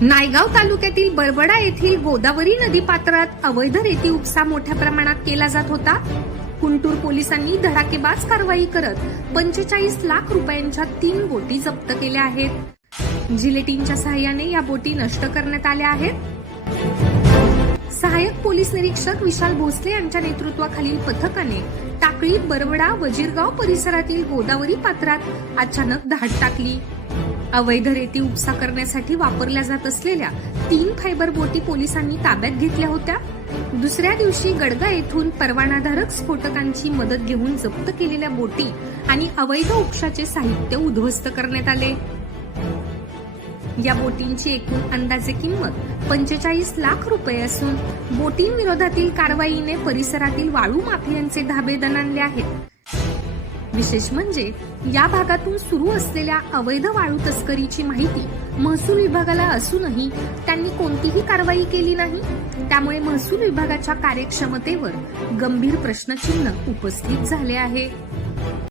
नायगाव तालुक्यातील बरबडा येथील गोदावरी नदी पात्रात अवैध रेती उपसा मोठ्या प्रमाणात केला जात होता। कुंटूर पोलिसांनी धडाकेबाज कारवाई करत 45 लाख रुपयांच्या 3 बोटी जप्त केल्या आहेत। जिलेटिनच्या सहाय्याने या बोटी नष्ट करण्यात आल्या आहेत। सहाय्यक पोलीस निरीक्षक विशाल भोसले यांच्या नेतृत्वाखालील पथकाने टाकळी, बरबडा, वजीरगाव परिसरातील गोदावरी पात्रात अचानक धाड टाकली। अवैध रेती उपसा करण्यासाठी वापरल्या जात असलेल्या 3 फायबर बोटी पोलिसांनी ताब्यात घेतल्या होत्या। दुसऱ्या दिवशी गडगा येथून परवानाधारक स्फोटकांची मदत घेऊन जप्त केलेल्या बोटी आणि अवैध उपशाचे साहित्य उद्ध्वस्त करण्यात आले। या बोटींची एकूण अंदाजे किंमत 45 लाख रुपये असून बोटींविरोधातील कारवाईने परिसरातील वाळू माफियांचे धाबे दणाणले आहेत। विशेष म्हणजे या भागातून सुरू असलेल्या अवैध वाळू तस्करीची माहिती महसूल विभागाला असूनही त्यांनी कोणतीही कारवाई केली नाही। त्यामुळे महसूल विभागाच्या कार्यक्षमतेवर गंभीर प्रश्नचिन्ह उपस्थित झाले आहे।